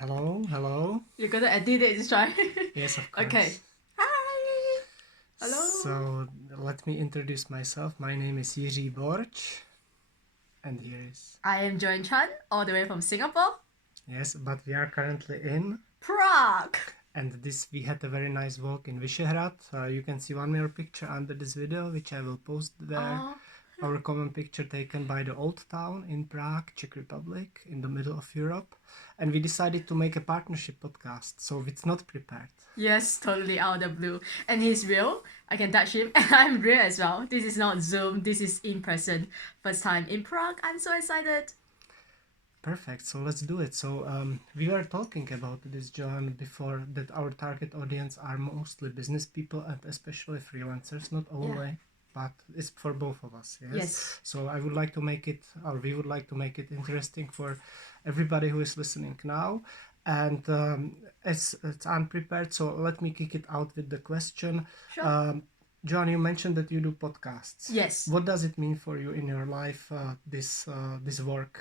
Hello, hello. You're gonna edit it, just try. Yes, of course. Okay. Hi. Hello. So let me introduce myself. My name is Jiří Borč, and here is I am Joyan Chan, all the way from Singapore. yes, but we are currently in Prague. and this we had a very nice walk in Vyšehrad. You can see one more picture under this video, which I will post there. Oh, Our common picture taken by the old town in Prague, Czech Republic, in the middle of Europe. And we decided to make a partnership podcast, so it's not prepared. yes, totally out of the blue. And he's real. I can touch him, and I'm real as well. This is not Zoom. This is in person. First time in Prague. I'm so excited. Perfect. So let's do it. So we were talking about this, John, before that our target audience are mostly business people and especially freelancers, not only, but it's for both of us. Yes? Yes. So I would like to make it, or we would like to make it interesting for everybody who is listening now. And it's unprepared, so let me kick it out with the question. Sure. John, you mentioned that you do podcasts. Yes. What does it mean for you in your life, this work?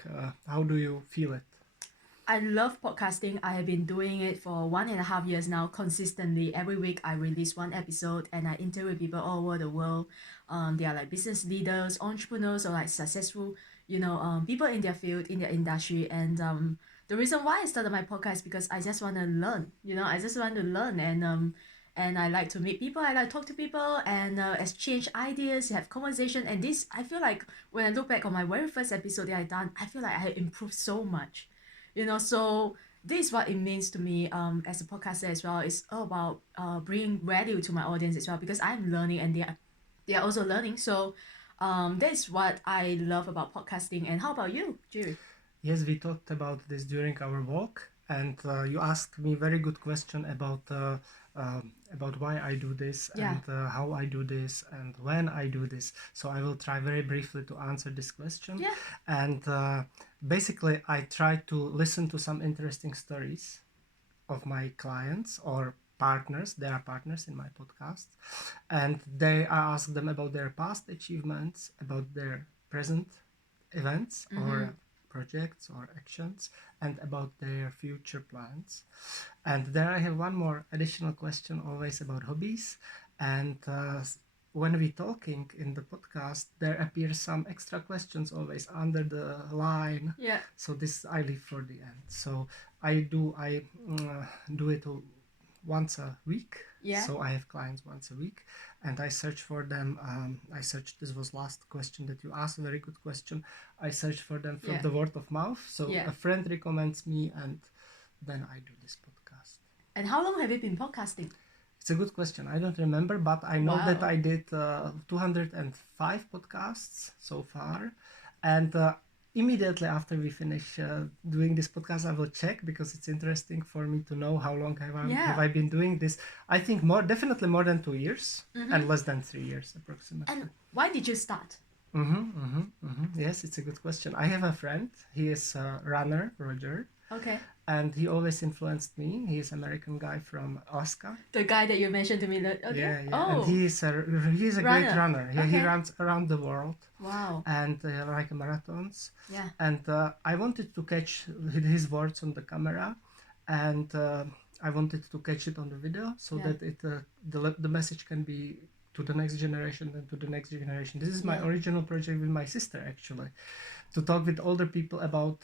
How do you feel it? I love podcasting. I have been doing it for 1.5 years now, consistently. Every week I release one episode and I interview people all over the world. They are like business leaders, entrepreneurs, or like successful, people in their field, in their industry. And the reason why I started my podcast is because I just want to learn. I just want to learn and I like to meet people. I like to talk to people and exchange ideas, have conversation. And this, I feel like when I look back on my very first episode that I done, I feel like I have improved so much. So this is what it means to me as a podcaster as well. It's all about bringing value to my audience as well because I'm learning and they are also learning. So that's what I love about podcasting. And how about you, Jerry? Yes, we talked about this during our walk, and you asked me very good question about why I do this and how I do this and when I do this. So I will try very briefly to answer this question. Yeah. And basically, I try to listen to some interesting stories of my clients or partners. They are partners in my podcast, and I ask them about their past achievements, about their present events or projects or actions, and about their future plans. And there I have one more additional question always about hobbies. And when we talking in the podcast, there appears some extra questions always under the line. Yeah. So this I leave for the end. So I do it once a week. Yeah. So I have clients once a week, and I search for them. I searched. This was last question that you asked. A very good question. I search for them from the word of mouth. So a friend recommends me, and then I do this podcast. And how long have you been podcasting? It's a good question. I don't remember, but I know that I did 205 podcasts so far, and immediately after we finish doing this podcast, I will check because it's interesting for me to know how long have I been doing this. I think definitely more than 2 years and less than 3 years approximately. And why did you start? Yes, it's a good question. I have a friend. He is a runner, Roger. Okay. And he always influenced me. He is an American guy from Alaska. The guy that you mentioned to me. Okay. Yeah. Oh. And he is a great runner. Yeah, he runs around the world. Wow. And like marathons. Yeah. And I wanted to catch his words on the camera, and I wanted to catch it on the video so that the message can be to the next generation and to the next generation. This is my original project with my sister, actually, to talk with older people about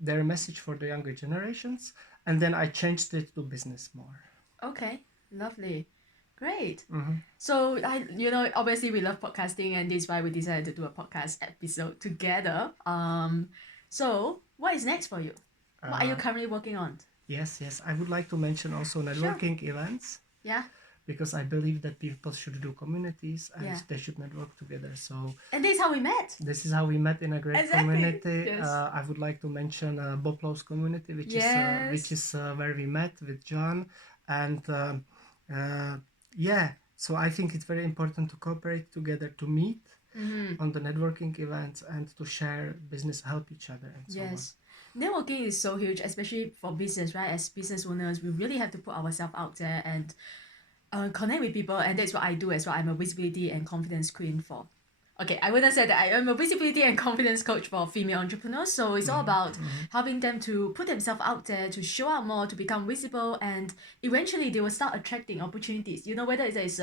their message for the younger generations, and then I changed it to business more. Okay, lovely. Great. So obviously we love podcasting, and this is why we decided to do a podcast episode together. So what is next for you? What are you currently working on? Yes, I would like to mention also networking events. Yeah. Because I believe that people should do communities and they should network together. So and this is how we met. This is how we met in a great community. Yes. I would like to mention Boplo's community, which is where we met with John, and so I think it's very important to cooperate together, to meet on the networking events, and to share business, help each other, and so on. Networking is so huge, especially for business, right? As business owners, we really have to put ourselves out there and connect with people, and that's what I do as well. I'm a visibility and confidence queen for okay, I wouldn't say that I am a visibility and confidence coach for female entrepreneurs. So it's all about helping them to put themselves out there, to show up more, to become visible, and eventually they will start attracting opportunities. You know, whether it is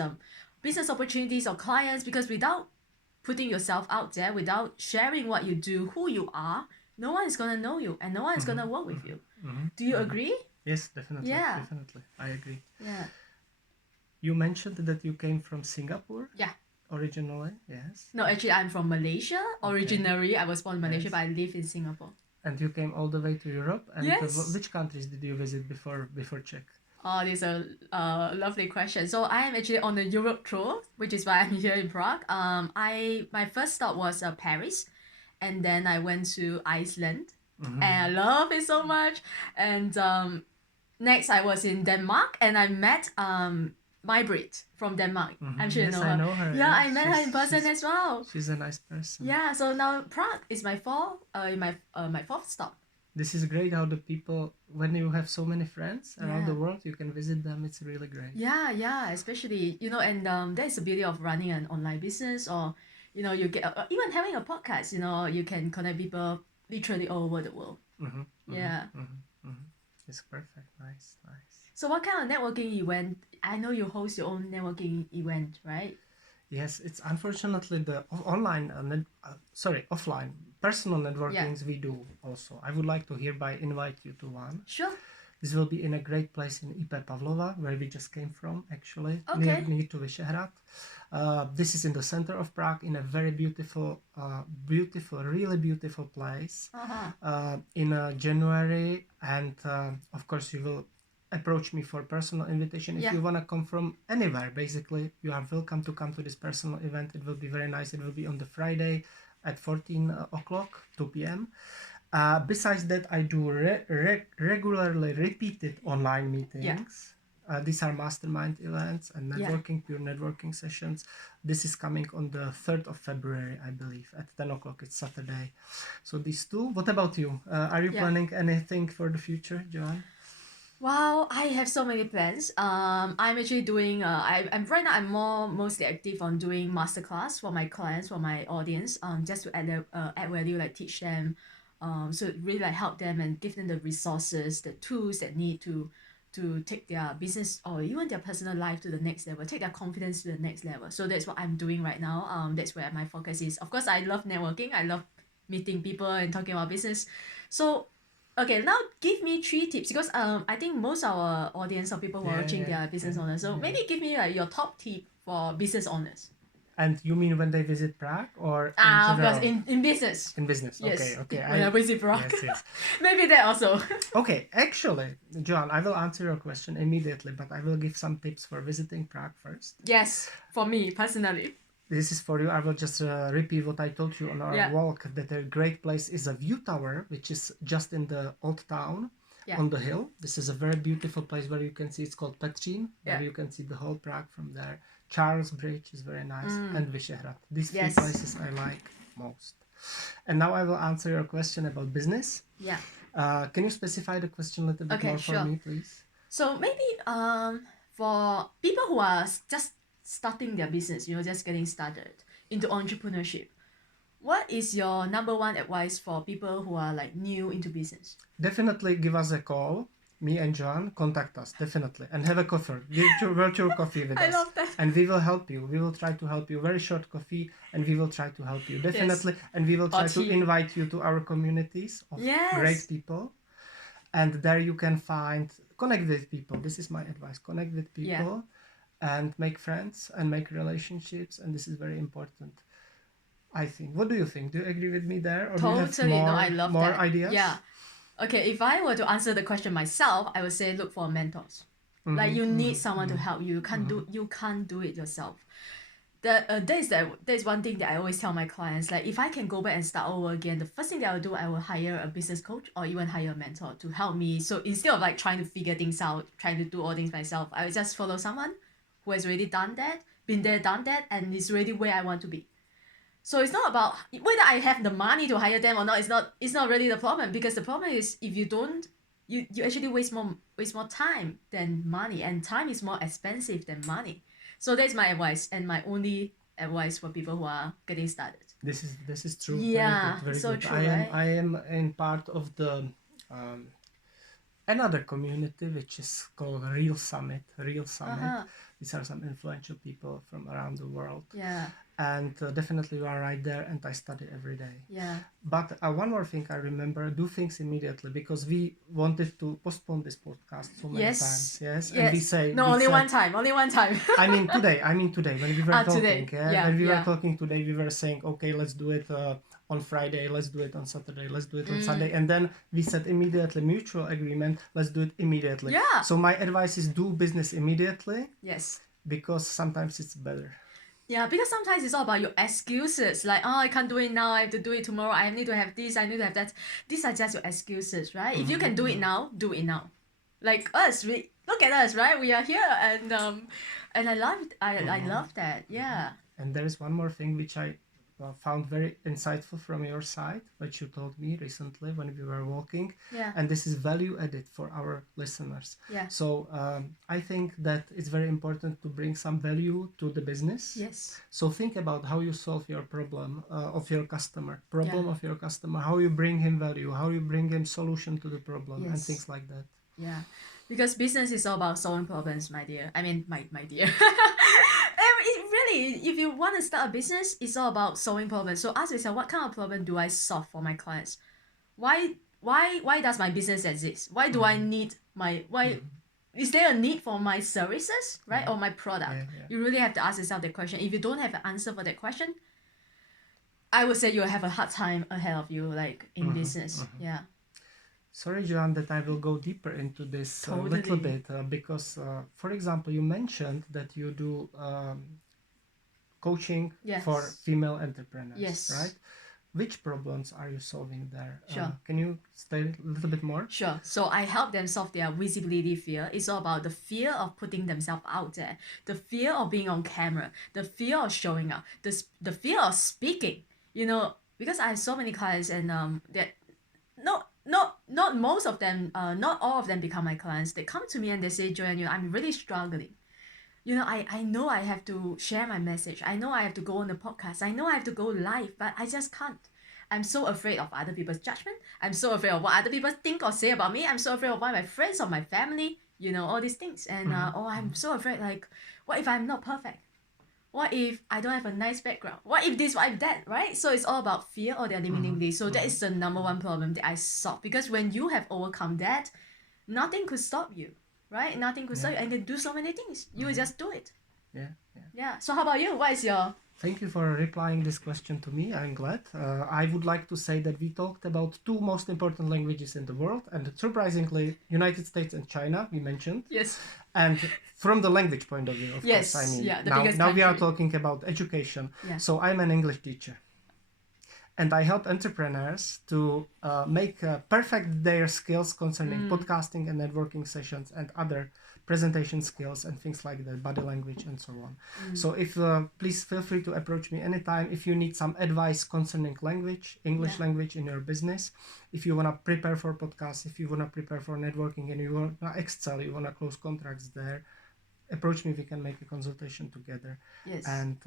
business opportunities or clients, because without putting yourself out there, without sharing what you do, who you are, no one is gonna know you and no one is gonna work with you. Do you agree? Yes, definitely. Yeah. Definitely. I agree. Yeah. You mentioned that you came from Singapore Yeah. originally, yes. No, actually, I'm from Malaysia. Originally, I was born in Malaysia, Yes. but I live in Singapore. And you came all the way to Europe. And Yes. which countries did you visit before Czech? Oh, this is a lovely question. So I am actually on the Europe tour, which is why I'm here in Prague. My first stop was Paris, and then I went to Iceland, and I love it so much. And next I was in Denmark, and I met Mybrit from Denmark. I'm sure you Yes, know her. I know her. Yeah, yes. I met her in person as well. She's a nice person. Yeah, so now Prague is my my fourth stop. This is great how the people, when you have so many friends around Yeah. the world, you can visit them. It's really great. Yeah, especially, you know, and that's the beauty of running an online business, or, you know, you get, even having a podcast, you know, you can connect people literally all over the world. Yeah. It's perfect. Nice. So what kind of networking event? I know you host your own networking event, right? Yes, it's unfortunately the online, offline personal networkings we do also. I would like to hereby invite you to one. Sure. This will be in a great place in IP Pavlova, where we just came from, actually, Okay. near to Vyšehrad. This is in the center of Prague, in a very beautiful, really beautiful place. In January, and of course you will approach me for personal invitation. If you want to come from anywhere, basically, you are welcome to come to this personal event. It will be very nice. It will be on the Friday at 14 o'clock, 2 p.m. Besides that, I do regularly repeated online meetings. These are mastermind events and networking, pure networking sessions. This is coming on the 3rd of February, I believe, at 10 o'clock. It's Saturday. So these two. What about you? Are you planning anything for the future, Joyan? Wow, I have so many plans. I'm actually doing. I'm right now. I'm mostly active on doing masterclass for my clients, for my audience. Just to add value, like teach them. So really like help them and give them the resources, the tools that need to take their business or even their personal life to the next level, take their confidence to the next level. So that's what I'm doing right now. That's where my focus is. Of course, I love networking. I love meeting people and talking about business. So okay, now give me 3 tips, because I think most of our audience of people who are watching, they are business owners. So maybe give me like your top tip for business owners. And you mean when they visit Prague, or in Of general? course, in business. In business, Yes. okay. When I visit Prague. Yes. Maybe that also. Okay, actually, John, I will answer your question immediately, but I will give some tips for visiting Prague first. Yes, for me personally. This is for you. I will just repeat what I told you on our walk, that a great place is a view tower, which is just in the old town on the hill. This is a very beautiful place where you can see, it's called Petřín, where you can see the whole Prague from there. Charles Bridge is very nice, and Vyšehrad. These 3 places I like most. And now I will answer your question about business. Yeah. Can you specify the question a little bit more for me, please? So maybe for people who are just starting their business, you know, just getting started into entrepreneurship, what is your number 1 advice for people who are like new into business? Definitely give us a call. Me and John, contact us, definitely. And have a coffee. Virtual coffee with us. I love that. And we will help you. We will try to help you. Very short coffee, and we will try to help you. Definitely. Yes. And we will try to invite you to our communities of great people. And there you can connect with people. This is my advice. Connect with people and make friends and make relationships. And this is very important, I think. What do you think? Do you agree with me there? Or totally. Do you have I love more that. ideas? Yeah. Okay, if I were to answer the question myself, I would say look for mentors. Like you need someone to help you. You can't do it yourself. That is one thing that I always tell my clients. Like if I can go back and start over again, the first thing that I will do, I will hire a business coach or even hire a mentor to help me. So instead of like trying to figure things out, trying to do all things myself, I will just follow someone who has already done that, been there, done that, and is already where I want to be. So it's not about whether I have the money to hire them or not. It's not really the problem, because the problem is if you don't, you actually waste more time than money, and time is more expensive than money. So that's my advice and my only advice for people who are getting started. This is true. Yeah, Very so good. true, right? I am in part of the another community which is called Real Summit. Real Summit. Uh-huh. These are some influential people from around the world. Yeah. And definitely you are right there, and I study every day. Yeah. But one more thing I remember, do things immediately, because we wanted to postpone this podcast so many times. Yes. And we say no, we only said, one time. Only one time. I mean today when we were talking. Today. Yeah, When we were yeah. talking today, we were saying, okay, let's do it on Friday, let's do it on Saturday, let's do it on Sunday, and then we said immediately, mutual agreement, let's do it immediately. Yeah. So my advice is do business immediately, Yes. because sometimes it's better. Yeah, because sometimes it's all about your excuses. Like, oh, I can't do it now. I have to do it tomorrow. I need to have this. I need to have that. These are just your excuses, right? If you can do it now, do it now. Like us, we look at us, right? We are here, and I love I love that. Yeah. And there is one more thing which I found very insightful from your side, which you told me recently when we were walking. Yeah. And this is value added for our listeners. Yeah. So I think that it's very important to bring some value to the business. Yes. So think about how you solve your problem of your customer, Yeah. of your customer, how you bring him value, how you bring him solution to the problem, and Yes. things like that. Yeah, because business is all about solving problems, my dear. I mean, my dear. It really, if you want to start a business, it's all about solving problems. So ask yourself, what kind of problem do I solve for my clients? Why does my business exist? Why do I need is there a need for my services, right, or my product? Yeah. You really have to ask yourself that question. If you don't have an answer for that question, I would say you'll have a hard time ahead of you, like in business. Yeah. Sorry, Joan, that I will go deeper into this a little bit, because, for example, you mentioned that you do coaching for female entrepreneurs, right? Which problems are you solving there? Sure. Can you say a little bit more? Sure. So I help them solve their visibility fear. It's all about the fear of putting themselves out there, the fear of being on camera, the fear of showing up, the fear of speaking. You know, because I have so many clients, and that not most of them, not all of them become my clients. They come to me and they say, Joyan, I'm really struggling. I know I have to share my message. I know I have to go on the podcast. I know I have to go live, but I just can't. I'm so afraid of other people's judgment. I'm so afraid of what other people think or say about me. I'm so afraid of what my friends or my family, all these things. And I'm so afraid, like, what if I'm not perfect? What if I don't have a nice background? What if this, what if that, right? So it's all about fear or their limiting beliefs. So that is the number one problem that I solve. Because when you have overcome that, nothing could stop you, right? Nothing could stop you. And you can do so many things. You will just do it. Yeah. So how about you? What is your... Thank you for replying this question to me. I'm glad. I would like to say that we talked about two most important languages in the world, and surprisingly, United States and China, we mentioned. Yes. And from the language point of view, of course, I mean, now we are talking about education. Yeah. So I'm an English teacher. And I help entrepreneurs to make perfect their skills concerning podcasting and networking sessions and other presentation skills and things like that, body language and so on. So if please feel free to approach me anytime if you need some advice concerning language, English language in your business. If you want to prepare for podcasts, if you want to prepare for networking and you want to excel, you want to close contracts there, approach me, we can make a consultation together. Yes. And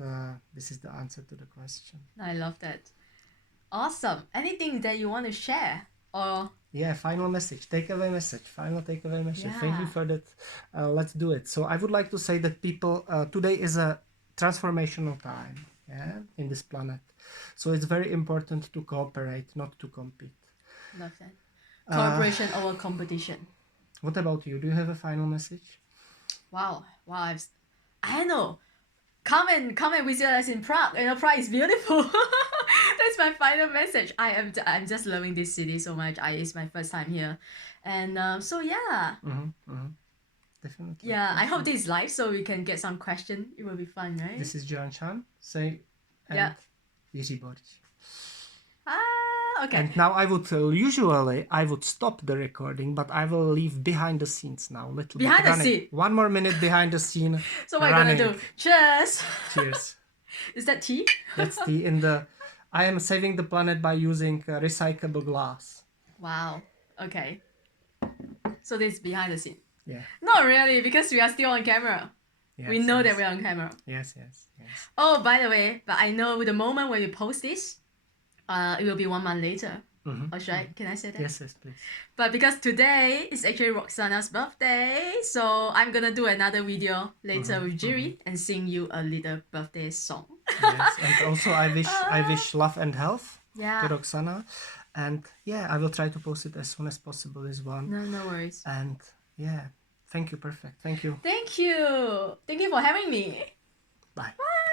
this is the answer to the question. I love that. Awesome. Anything that you want to share? Or final message, takeaway message, final takeaway message. Thank you for that. Let's do it. So I would like to say that people, today is a transformational time in this planet. So it's very important to cooperate, not to compete. Love that. Cooperation over competition. What about you? Do you have a final message? Wow. I know. Come and visit us in Prague. Prague is beautiful. That's my final message. I'm just loving this city so much. It's my first time here, and so yeah. Definitely. Yeah, I hope this is live so we can get some question. It will be fun, right? This is Joyan Chan. Irresistible. Okay. And now usually I would stop the recording, but I will leave behind the scenes now. Behind the scene. 1 more minute behind the scene. So what are you gonna do? Cheers. Cheers. Is that tea? That's tea I am saving the planet by using recyclable glass. Wow. Okay. So this is behind the scene. Yeah. Not really, because we are still on camera. Yes, We know yes. that we're on camera. Yes, yes, yes. Oh, by the way, but I know the moment when we post this, it will be 1 month later. Or should I? Can I say that? Yes, yes, please. But because today is actually Roxana's birthday, so I'm gonna do another video later with Jiri and sing you a little birthday song. Yes, and also I wish love and health Yeah. to Roxana, and yeah, I will try to post it as soon as possible. This one. No worries. And yeah, thank you. Perfect. Thank you. Thank you. Thank you for having me. Bye. Bye.